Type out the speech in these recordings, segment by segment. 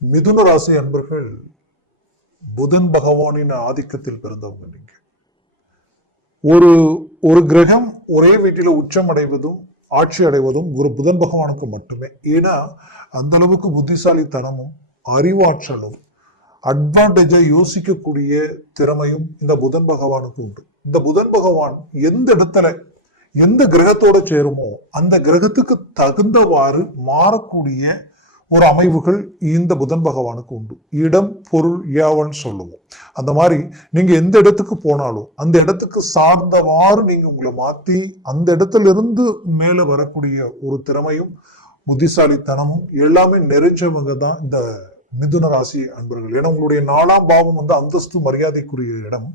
மிதுன ராசி அன்பர்கள் புதன் பகவானின் ஆதிக்கத்தில் பிறந்தவங்க நீங்க. ஒரு ஒரு கிரகம் ஒரே வீட்டில உச்சம் அடைவதும் ஆட்சி அடைவதும் குரு புதன் பகவானுக்கு மட்டுமே. ஏன்னா அந்த அளவுக்கு புத்திசாலித்தனமும் அறிவாற்றலும் அட்வான்டேஜா யோசிக்கக்கூடிய திறமையும் இந்த புதன் பகவானுக்கு உண்டு. இந்த புதன் பகவான் எந்த இடத்துல எந்த கிரகத்தோட சேருமோ அந்த கிரகத்துக்கு தகுந்தவாறு மாறக்கூடிய ஒரு அமைவுகள் இந்த புதன் பகவானுக்கு உண்டு. இடம் பொருள் யாவன்னு சொல்லுவோம். அந்த மாதிரி நீங்க எந்த இடத்துக்கு போனாலும் அந்த இடத்துக்கு சார்ந்தவாறு நீங்க உங்களை மாத்தி அந்த இடத்துல இருந்து மேல வரக்கூடிய ஒரு திறமையும் புத்திசாலித்தனமும் எல்லாமே நிறைஞ்சவங்க தான் இந்த மிதுன ராசி அன்பர்கள். ஏன்னா உங்களுடைய நாலாம் பாவம் வந்து அந்தஸ்து மரியாதைக்குரிய இடம்.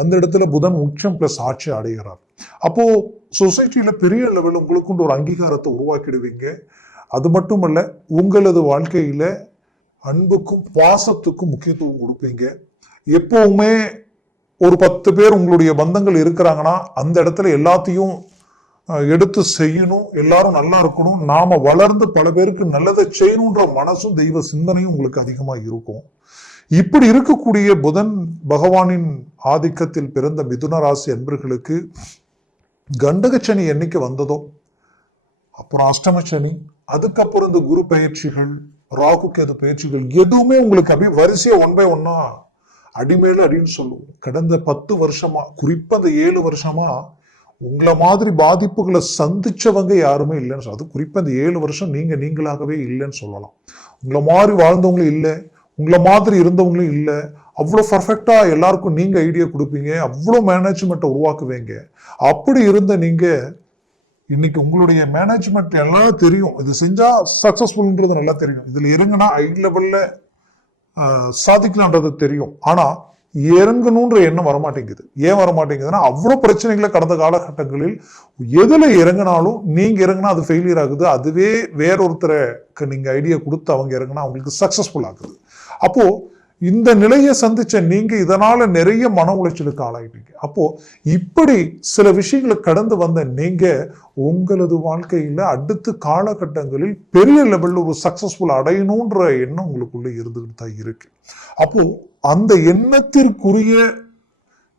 அந்த இடத்துல புதன் உச்சம் பிளஸ் ஆட்சி அடைகிறார். அப்போ சொசைட்டியில பெரிய லெவல் உங்களுக்குண்டு ஒரு அங்கீகாரத்தை உருவாக்கிடுவீங்க. அது மட்டுமல்ல உங்களது வாழ்க்கையில் அன்புக்கும் பாசத்துக்கும் முக்கியத்துவம் கொடுப்பீங்க. எப்போவுமே ஒரு பத்து பேர் உங்களுடைய பந்தங்கள் இருக்கிறாங்கன்னா அந்த இடத்துல எல்லாத்தையும் எடுத்து செய்யணும் எல்லாரும் நல்லா இருக்கணும். நாம வளர்ந்து பல பேருக்கு நல்லதை செய்யணுன்ற மனசும் தெய்வ சிந்தனையும் உங்களுக்கு அதிகமாக இருக்கும். இப்படி இருக்கக்கூடிய புதன் பகவானின் ஆதிக்கத்தில் பிறந்த மிதுன ராசி அன்பர்களுக்கு கண்டகச்சனி என்னைக்கு வந்ததோ அப்புறம் அஷ்டமச்சனி அதுக்கப்புறம் இந்த குரு பயிற்சிகள் ராகு கேது பயிற்சிகள் எதுவுமே உங்களுக்கு அப்படியே வரிசையா ஒன் பை ஒன்னா அடிமேல அடின்னு சொல்லுவோம் கடந்த பத்து வருஷமா குறிப்பா அந்த ஏழு வருஷமா உங்களை மாதிரி பாதிப்புகளை சந்திச்சவங்க யாருமே இல்லைன்னு சொல்ல அது குறிப்பா இந்த ஏழு வருஷம் நீங்க நீங்களாகவே இல்லைன்னு சொல்லலாம். உங்களை மாதிரி வாழ்ந்தவங்களும் இல்லை உங்களை மாதிரி இருந்தவங்களும் இல்லை. அவ்வளோ பர்ஃபெக்டாக எல்லாருக்கும் நீங்கள் ஐடியா கொடுப்பீங்க அவ்வளோ மேனேஜ்மெண்ட்டை உருவாக்குவீங்க. அப்படி இருந்த நீங்கள் இன்னைக்கு உங்களுடைய மேனேஜ்மெண்ட் எல்லாம் தெரியும். இது செஞ்சா சக்சஸ்ஃபுல்ன்றது நல்லா தெரியும். இதுல இறங்கினா ஹை லெவல்ல சாதிக்கலான்றது தெரியும். ஆனா இறங்கணுன்ற எண்ணம் வரமாட்டேங்குது. ஏன் வரமாட்டேங்குதுன்னா அவ்வளோ பிரச்சனைகளை கடந்த காலகட்டங்களில் எதில் இறங்கினாலும் நீங்கள் இறங்குனா அது ஃபெயிலியர் ஆகுது. அதுவே வேறொருத்தருக்கு நீங்கள் ஐடியா கொடுத்து அவங்க இறங்குனா அவங்களுக்கு சக்ஸஸ்ஃபுல் ஆகுது. அப்போது இந்த நிலையை சந்திச்ச நீங்க இதனால நிறைய மன உளைச்சலுக்கு ஆளாயிட்டீங்க. அப்போ இப்படி சில விஷயங்களை கடந்து வந்த நீங்க உங்களது வாழ்க்கையில அடுத்த காலகட்டங்களில் பெரிய லெவலில் ஒரு சக்சஸ்ஃபுல் அடையணுன்ற எண்ணம் உங்களுக்குள்ள இருந்துகிட்டு தான் இருக்கு. அப்போ அந்த எண்ணத்திற்குரிய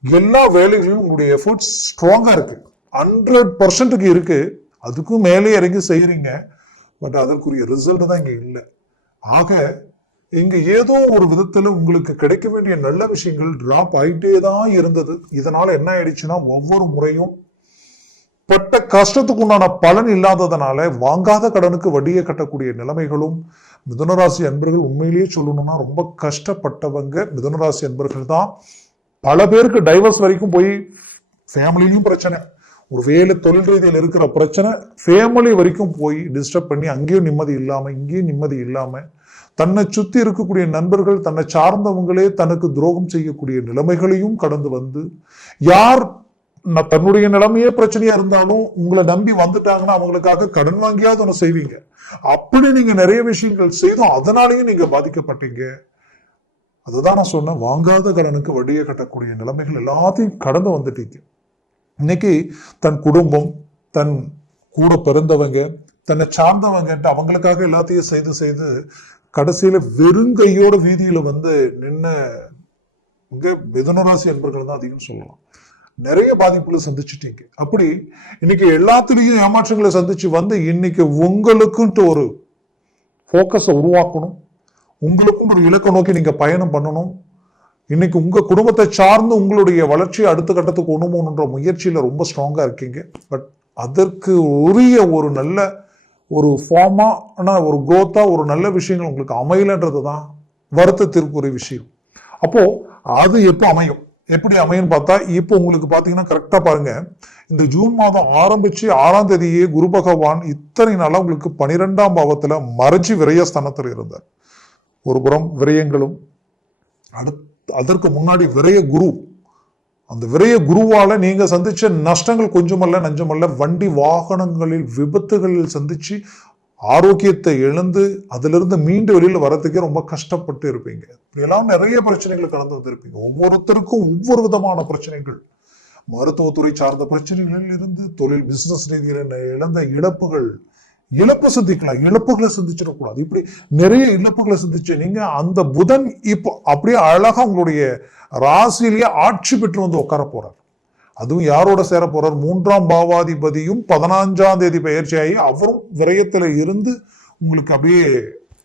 எல்லா வேலைகளிலும் உங்களுடைய எஃபர்ட்ஸ் ஸ்ட்ராங்கா இருக்கு. ஹண்ட்ரட் பர்சன்ட்டுக்கு இருக்கு. அதுக்கும் மேலே இறங்கி செய்யறீங்க பட் அதற்குரிய ரிசல்ட் தான் இங்க இல்லை. ஆக இங்க ஏதோ ஒரு விதத்துல உங்களுக்கு கிடைக்க வேண்டிய நல்ல விஷயங்கள் டிராப் ஆயிட்டே தான் இருந்தது. இதனால என்ன ஆயிடுச்சுன்னா ஒவ்வொரு முறையும் பட்ட கஷ்டத்துக்கு உண்டான பலன் இல்லாததுனால வாங்காத கடனுக்கு வட்டியை கட்டக்கூடிய நிலைமைகளும் மிதுனராசி அன்பர்கள் உண்மையிலேயே சொல்லணும்னா ரொம்ப கஷ்டப்பட்டவங்க மிதுனராசி அன்பர்கள் தான். பல பேருக்கு டைவர்ஸ் வரைக்கும் போய் ஃபேமிலிலையும் பிரச்சனை. ஒரு வேலை தொழில் ரீதியில் இருக்கிற பிரச்சனை ஃபேமிலி வரைக்கும் போய் டிஸ்டர்ப் பண்ணி அங்கேயும் நிம்மதி இல்லாமல் இங்கேயும் நிம்மதி இல்லாமல் தன்னை சுத்தி இருக்கக்கூடிய நண்பர்கள் தன்னை சார்ந்தவங்களே தனக்கு துரோகம் செய்யக்கூடிய நிலைமைகளையும் கடந்து வந்து யார் தன்னுடைய நிலைமையே பிரச்சனையா இருந்தாலும் உங்களை நம்பி வந்துட்டாங்கன்னா அவங்களுக்காக கடன் வாங்கியாவது ஒன்று செய்வீங்க. அப்படி நீங்க நிறைய விஷயங்கள் செய்தோம். அதனாலேயும் நீங்க பாதிக்கப்பட்டீங்க. அதுதான் நான் சொன்னேன். வாங்காத கடனுக்கு வட்டியை கட்டக்கூடிய நிலைமைகள் எல்லாத்தையும் கடந்து வந்துட்டீங்க. இன்னைக்கு தன் குடும்பம் தன் கூட பிறந்தவங்க தன்னை சார்ந்தவங்கன்ட்டு அவங்களுக்காக எல்லாத்தையும் செய்து செய்து கடைசியில வெறுங்கையோட வீதியில வந்து நின்ன இங்க மிதனராசி என்பர்கள் தான் அதிகம் சொல்லலாம். நிறைய பாதிப்புகளை சந்திச்சுட்டீங்க. அப்படி இன்னைக்கு எல்லாத்துலயும் ஏமாற்றங்களை சந்திச்சு வந்து இன்னைக்கு உங்களுக்குன்ட்டு ஒரு ஃபோக்கஸை உருவாக்கணும். உங்களுக்கும் ஒரு இலக்கை நோக்கி நீங்க பயணம் பண்ணணும். இன்னைக்கு உங்க குடும்பத்தை சார்ந்து உங்களுடைய வளர்ச்சியை அடுத்த கட்டத்துக்கு கொண்டு போகணுன்ற முயற்சியில ரொம்ப ஸ்ட்ராங்கா இருக்கீங்க. பட் அதற்கு உரிய ஒரு நல்ல ஒரு ஃபார்மான ஒரு குரோத்தாக ஒரு நல்ல விஷயங்கள் உங்களுக்கு அமையலன்றது தான் வருத்தத்திற்குரிய விஷயம். அப்போது அது எப்போ அமையும்? எப்படி அமையும் பார்த்தா இப்போ உங்களுக்கு பார்த்தீங்கன்னா கரெக்டாக பாருங்க. இந்த ஜூன் மாதம் ஆரம்பிச்சு ஆறாம் தேதியே குரு பகவான் இத்தனை நாளாக உங்களுக்கு பனிரெண்டாம் பாவத்தில் மறைச்சி விரயஸ்தானத்தில் இருந்தார். ஒரு புறம் விரயங்களும் அடுத் அதற்கு முன்னாடி விரய குரு அந்த விரைய குருவால நீங்க சந்திச்ச நஷ்டங்கள் கொஞ்சமல்ல நஞ்சமல்ல. வண்டி வாகனங்களில் விபத்துகளில் சந்திச்சு ஆரோக்கியத்தை இழந்து அதிலிருந்து மீண்டு வெளியில் வரதுக்கே ரொம்ப கஷ்டப்பட்டு இருப்பீங்க. இப்படியெல்லாம் நிறைய பிரச்சனைகள் கடந்து வந்திருப்பீங்க. ஒவ்வொருத்தருக்கும் ஒவ்வொரு விதமான பிரச்சனைகள். மருத்துவத்துறை சார்ந்த பிரச்சனைகளில் இருந்து தொழில் பிசினஸ் ரீதியில் இழந்த இழப்புகள் இழப்பு சந்திக்கலாம். இழப்புகளை சந்திச்சிடக்கூடாது. இப்படி நிறைய இழப்புகளை சந்திச்சு நீங்க அந்த புதன் இப்போ அப்படியே அழகா உங்களுடைய ராசியிலேயே ஆட்சி பெற்று வந்து உட்கார போறார். அதுவும் யாரோட சேர போறார்? மூன்றாம் பாவாதிபதியும் பதினஞ்சாம் தேதி பயிற்சியாகி அவரும் விரயத்துல இருந்து உங்களுக்கு அப்படியே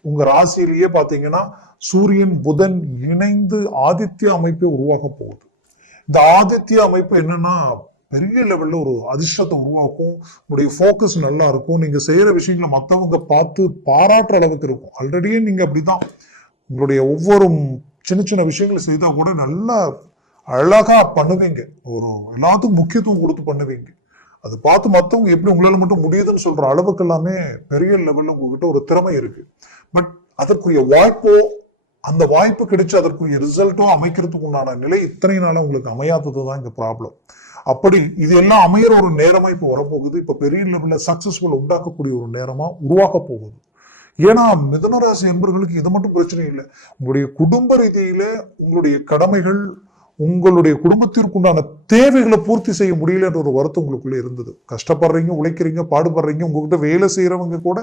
உங்க ராசியிலேயே பாத்தீங்கன்னா சூரியன் புதன் இணைந்து ஆதித்ய அமைப்பை உருவாக போகுது. இந்த ஆதித்ய அமைப்பு என்னன்னா பெரிய லெவல்ல ஒரு அதிர்ஷ்டத்தை உருவாக்கும். உங்களுடைய ஃபோக்கஸ் நல்லா இருக்கும். நீங்க செய்யற விஷயங்களை மற்றவங்க பார்த்து பாராட்டுற அளவுக்கு இருக்கும். ஆல்ரெடியே நீங்க அப்படிதான். உங்களுடைய ஒவ்வொரு சின்ன சின்ன விஷயங்களை செய்தா கூட நல்லா அழகா பண்ணுவீங்க. ஒரு எல்லாத்துக்கும் முக்கியத்துவம் கொடுத்து பண்ணுவீங்க. அது பார்த்து மற்றவங்க எப்படி உங்களால் மட்டும் முடியுதுன்னு சொல்ற அளவுக்கு எல்லாமே பெரிய லெவல்ல உங்ககிட்ட ஒரு திறமை இருக்கு. பட் அதற்குரிய வாய்ப்போ அந்த வாய்ப்பு கிடைச்சு அதற்குரிய ரிசல்ட்டும் அமைக்கிறதுக்கு உண்டான நிலை இத்தனை நாளாக உங்களுக்கு அமையாதது தான் இங்கே ப்ராப்ளம் அப்படி இது எல்லாம் அமையிற ஒரு நேரமா இப்போ வரப்போகுது. இப்போ பெரிய லெவலில் சக்சஸ்ஃபுல் உண்டாக்கக்கூடிய ஒரு நேரமா உருவாக்க போகுது. ஏன்னா மிதனராசி என்பர்களுக்கு இது மட்டும் பிரச்சனை இல்லை. உங்களுடைய குடும்ப ரீதியில உங்களுடைய கடமைகள் உங்களுடைய குடும்பத்திற்குண்டான தேவைகளை பூர்த்தி செய்ய முடியலன்ற ஒரு வருத்தம் உங்களுக்குள்ள இருந்தது. கஷ்டப்படுறீங்க உழைக்கிறீங்க பாடுபடுறீங்க உங்ககிட்ட வேலை செய்யறவங்க கூட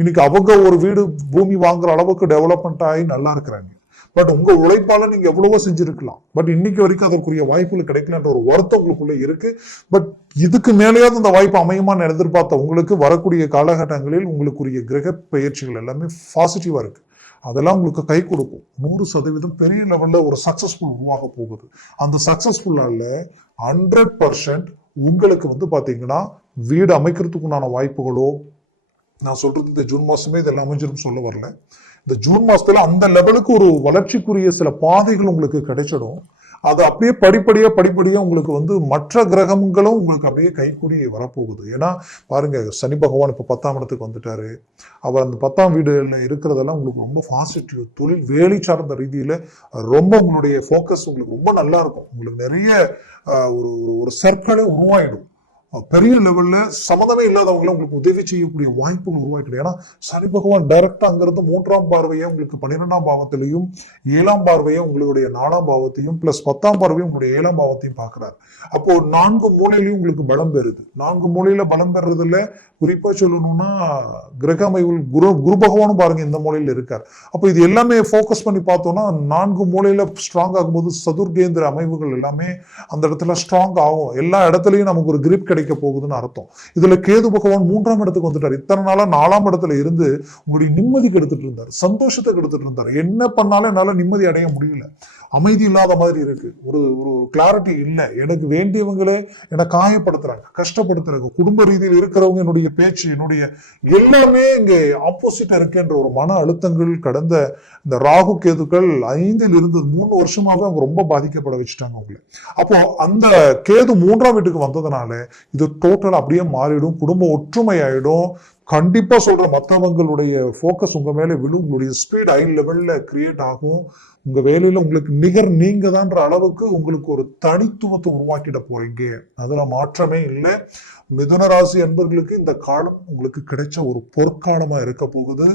இன்னைக்கு அவங்க ஒரு வீடு பூமி வாங்குற அளவுக்கு டெவலப்மெண்ட் ஆகி நல்லா இருக்கிறாங்க. பட் உங்க உழைப்பால நீங்க எவ்வளவோ செஞ்சிருக்கலாம். பட் இன்னைக்கு வரைக்கும் அதற்குரிய வாய்ப்புகள் கிடைக்கலன்ற ஒரு வருத்தம் உங்களுக்குள்ள இருக்கு. பட் இதுக்கு மேலேயாவது அந்த வாய்ப்பு அமையுமான்னு எதிர்பார்த்த உங்களுக்கு வரக்கூடிய காலகட்டங்களில் உங்களுக்குரிய கிரக பயிற்சிகள் எல்லாமே பாசிட்டிவா இருக்கு. அதெல்லாம் உங்களுக்கு கை கொடுக்கும். நூறு சதவீதம் பெரிய லெவலில் ஒரு சக்ஸஸ்ஃபுல் உருவாக போகுது. அந்த சக்ஸஸ்ஃபுல்லால ஹண்ட்ரட் பர்சன்ட் உங்களுக்கு வந்து பார்த்தீங்கன்னா வீடு அமைக்கிறதுக்குண்டான வாய்ப்புகளோ நான் சொல்றது இந்த ஜூன் மாசமே இதெல்லாம் அமைஞ்சிரும் சொல்ல வரல. இந்த ஜூன் மாசத்துல அந்த லெவலுக்கு ஒரு வளர்ச்சிக்குரிய சில பாதைகள் உங்களுக்கு கிடைச்சிடும். அது அப்படியே படிப்படியாக படிப்படியாக உங்களுக்கு வந்து மற்ற கிரகங்களும் உங்களுக்கு அப்படியே கைக்கூடி வரப்போகுது. ஏன்னா பாருங்கள் சனி பகவான் இப்போ பத்தாம் இடத்துக்கு வந்துட்டாரு. அவர் அந்த பத்தாம் வீடுகளில் இருக்கிறதெல்லாம் உங்களுக்கு ரொம்ப பாசிட்டிவ் தொழில் வேலை சார்ந்த ரீதியில் ரொம்ப உங்களுடைய ஃபோக்கஸ் உங்களுக்கு ரொம்ப நல்லா இருக்கும். உங்களுக்கு நிறைய ஒரு ஒரு- ஒரு சர்க்கிளே உருவாயிடும். பெரிய லெவல்ல சம்மதமே இல்லாதவங்களை உங்களுக்கு உதவி செய்யக்கூடிய வாய்ப்புகள் உருவாக்கிடும் ஏன்னா சனி பகவான் டைரக்டா அங்கிருந்து மூன்றாம் பார்வையை உங்களுக்கு பன்னிரெண்டாம் பாவத்திலையும் ஏழாம் பார்வையை உங்களுடைய நாலாம் பாவத்தையும் பிளஸ் பத்தாம் பார்வையும் உங்களுடைய ஏழாம் பாவத்தையும் பார்க்கிறார். அப்போ நான்கு மூலையிலையும் உங்களுக்கு பலம் பெறுது. நான்கு மூலையில பலம் பெறுறதுல குறிப்பாக சொல்லணும்னா கிரக அமைவுகள் குரு குரு பகவானும் பாருங்க இந்த மூலையில் இருக்கார். அப்போ இது எல்லாமே ஃபோக்கஸ் பண்ணி பார்த்தோம்னா நான்கு மூலையில் ஸ்ட்ராங் ஆகும்போது சதுர்கேந்திர அமைவுகள் எல்லாமே அந்த இடத்துல ஸ்ட்ராங் ஆகும். எல்லா இடத்துலையும் நமக்கு ஒரு கிரிப் கிடைக்க போகுதுன்னு அர்த்தம். இதில் கேது பகவான் மூன்றாம் இடத்துக்கு வந்துட்டார். இத்தனை நாளாக நாலாம் இடத்துல இருந்து உங்களுடைய நிம்மதி கெடுத்துட்டு இருந்தார். சந்தோஷத்தை கெடுத்துட்டு இருந்தார். என்ன பண்ணாலும் என்னால் நிம்மதி அடைய முடியல. அமைதி இல்லாத மாதிரி இருக்கு. ஒரு ஒரு கிளாரிட்டி இல்லை. எனக்கு வேண்டியவங்களே என்னை காயப்படுத்துறாங்க கஷ்டப்படுத்துறாங்க. குடும்ப ரீதியில் இருக்கிறவங்க என்னுடைய பேச்சு என்னுடைய எல்லாமே இங்கே ஆப்போசிட்டா இருக்குன்ற ஒரு மன அழுத்தங்கள் கடந்த இந்த ராகு கேதுக்கள் ஐந்தில் இருந்து மூணு வருஷமாக அவங்க ரொம்ப பாதிக்கப்பட வச்சுட்டாங்க அவங்களை. அப்போ அந்த கேது மூன்றாம் வீட்டுக்கு வந்ததுனால இது டோட்டல் அப்படியே மாறிடும். குடும்ப ஒற்றுமை ஆயிடும். கண்டிப்பாக சொல்கிற மற்றவங்களுடைய ஃபோக்கஸ் உங்கள் மேலே விழும். உங்களுடைய ஸ்பீட் ஹை லெவலில் கிரியேட் ஆகும். உங்கள் வேலையில் உங்களுக்கு நிகர் நீங்கள் தான்ற அளவுக்கு உங்களுக்கு ஒரு தனித்துவத்தை உருவாக்கிட போறீங்க. அதில் மாற்றமே இல்லை. மிதுன ராசி இந்த காலம் உங்களுக்கு கிடைச்ச ஒரு பொற்காலமா இருக்க போகுது.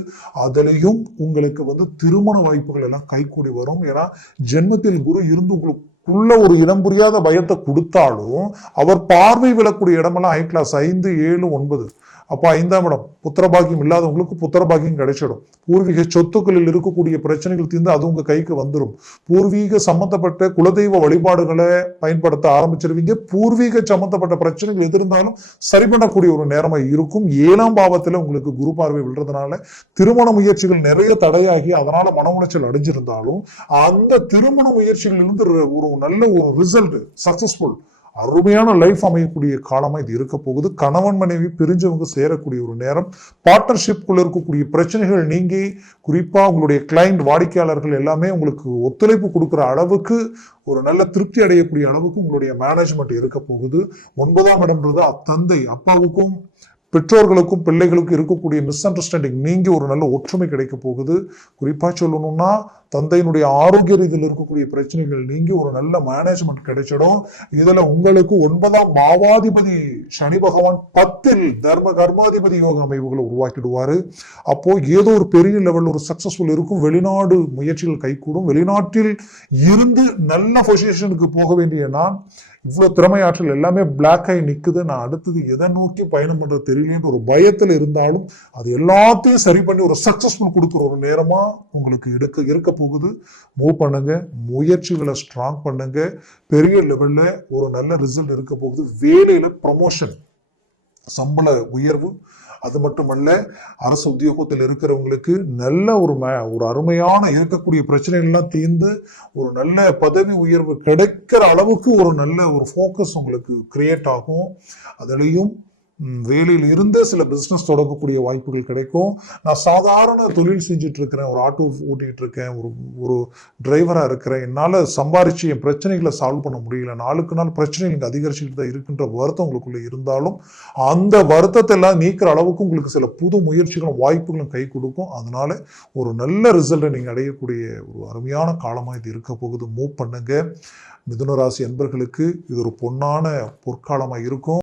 அதுலேயும் உங்களுக்கு வந்து திருமண வாய்ப்புகள் எல்லாம் கைகூடி வரும். ஏன்னா ஜென்மத்தில் குரு இருந்து உங்களுக்குள்ள ஒரு இடம் புரியாத பயத்தை கொடுத்தாலும் அவர் பார்வை விழக்கூடிய இடமெல்லாம் ஹை கிளாஸ் ஐந்து ஏழு ஒன்பது. அப்போ ஐந்தாம் இடம் புத்திரபாகியம் இல்லாதவங்களுக்கு புத்திரபாகியம் கிடைச்சிடும். பூர்வீக சொத்துக்களில் இருக்கக்கூடிய பிரச்சனைகள் தீர்ந்து அது உங்கள் கைக்கு வந்துடும் பூர்வீக சம்பந்தப்பட்ட குலதெய்வ வழிபாடுகளை பயன்படுத்த ஆரம்பிச்சிருவீங்க. பூர்வீக சம்பந்தப்பட்ட பிரச்சனைகள் எது இருந்தாலும் சரி பண்ணக்கூடிய ஒரு நேரமாக இருக்கும். ஏழாம் பாவத்தில் உங்களுக்கு குரு பார்வை விழுறதுனால திருமண முயற்சிகள் நிறைய தடையாகி அதனால மன உளைச்சல் அடைஞ்சிருந்தாலும் அந்த திருமண முயற்சிகளிலிருந்து ஒரு நல்ல ஒரு ரிசல்ட் சக்சஸ்ஃபுல் அருமையான லைஃப் அமையக்கூடிய காலமாக இது இருக்க போகுது. கணவன் மனைவி பிரிஞ்சவங்க சேரக்கூடிய ஒரு நேரம். பார்ட்னர்ஷிப்குள்ளே இருக்கக்கூடிய பிரச்சனைகள் நீங்கி குறிப்பாக உங்களுடைய கிளைண்ட் வாடிக்கையாளர்கள் எல்லாமே உங்களுக்கு ஒத்துழைப்பு கொடுக்குற அளவுக்கு ஒரு நல்ல திருப்தி அடையக்கூடிய அளவுக்கு உங்களுடைய மேனேஜ்மெண்ட் இருக்க போகுது. ஒன்பதாம் இடம்ன்றது தந்தை அப்பாவுக்கும் பெற்றோர்களுக்கும் பிள்ளைகளுக்கும் இருக்கக்கூடிய மிஸ் அண்டர்ஸ்டாண்டிங் நீங்கி ஒரு நல்ல ஒற்றுமை கிடைக்க போகுது. குறிப்பாக சொல்லணும்னா தந்தையினுடைய ஆரோக்கிய ரீதியில் இருக்கக்கூடிய பிரச்சனைகள் நீங்கி ஒரு நல்ல மேனேஜ்மெண்ட் கிடைச்சிடும். இதுல உங்களுக்கு ஒன்பதாம் மாவாதிபதி சனி பகவான் பத்தில் தர்ம கர்மாதிபதி யோக அமைவுகளை உருவாக்கிடுவாரு. அப்போ ஏதோ ஒரு பெரிய லெவல் ஒரு சக்சஸ்ஃபுல் இருக்கும். வெளிநாடு முயற்சிகள் கைகூடும். வெளிநாட்டில் இருந்து நல்ல பொசிஷனுக்கு போக வேண்டிய நான் இவ்வளோ திறமையாற்றல் எல்லாமே பிளாக்காகி ஆகி நான் அடுத்தது எதை நோக்கி பயணம் பண்ணுறது தெரியலேன்னு ஒரு பயத்தில் இருந்தாலும் அது எல்லாத்தையும் சரி பண்ணி ஒரு சக்சஸ்ஃபுல் கொடுக்குற ஒரு நேரமாக உங்களுக்கு எடுக்க இருக்க போகுது. மூவ் பண்ணுங்க. முயற்சிகளை ஸ்ட்ராங் பண்ணுங்க. பெரிய லெவலில் ஒரு நல்ல ரிசல்ட் இருக்க போகுது. வேலையில் ப்ரமோஷன் சம்பள உயர்வு. அது மட்டுமல்ல அரசு உத்தியோகத்தில் இருக்கிறவங்களுக்கு நல்ல ஒரு ம- ஒரு அருமையான இருக்கக்கூடிய பிரச்சனைகள்லாம் தீர்ந்து ஒரு நல்ல பதவி உயர்வு கிடைக்கிற அளவுக்கு ஒரு நல்ல ஒரு ஃபோக்கஸ் உங்களுக்கு கிரியேட் ஆகும். அதுலேயும் வேலையில் இருந்து சில பிஸ்னஸ் தொடங்கக்கூடிய வாய்ப்புகள் கிடைக்கும். நான் சாதாரண தொழில் செஞ்சுட்டு இருக்கிறேன் ஒரு ஆட்டோ ஓட்டிகிட்டு இருக்கேன் ஒரு ஒரு டிரைவராக இருக்கிறேன். என்னால் சம்பாரிச்சு என் பிரச்சனைகளை சால்வ் பண்ண முடியல. நாளுக்கு நாள் பிரச்சனைகள் இங்கே அதிகரிச்சுட்டு தான் இருக்கின்ற வருத்தம் உங்களுக்குள்ளே இருந்தாலும் அந்த வருத்தத்தை எல்லாம் நீக்கிற அளவுக்கு உங்களுக்கு சில புது முயற்சிகளும் வாய்ப்புகளும் கை கொடுக்கும். அதனால ஒரு நல்ல ரிசல்ட்டை நீங்கள் அடையக்கூடிய ஒரு அருமையான காலமாக இது இருக்க போகுது. மூவ் பண்ணுங்கள் மிதுன ராசி அன்பர்களுக்கு இது ஒரு பொன்னான பொற்காலமாக இருக்கும்.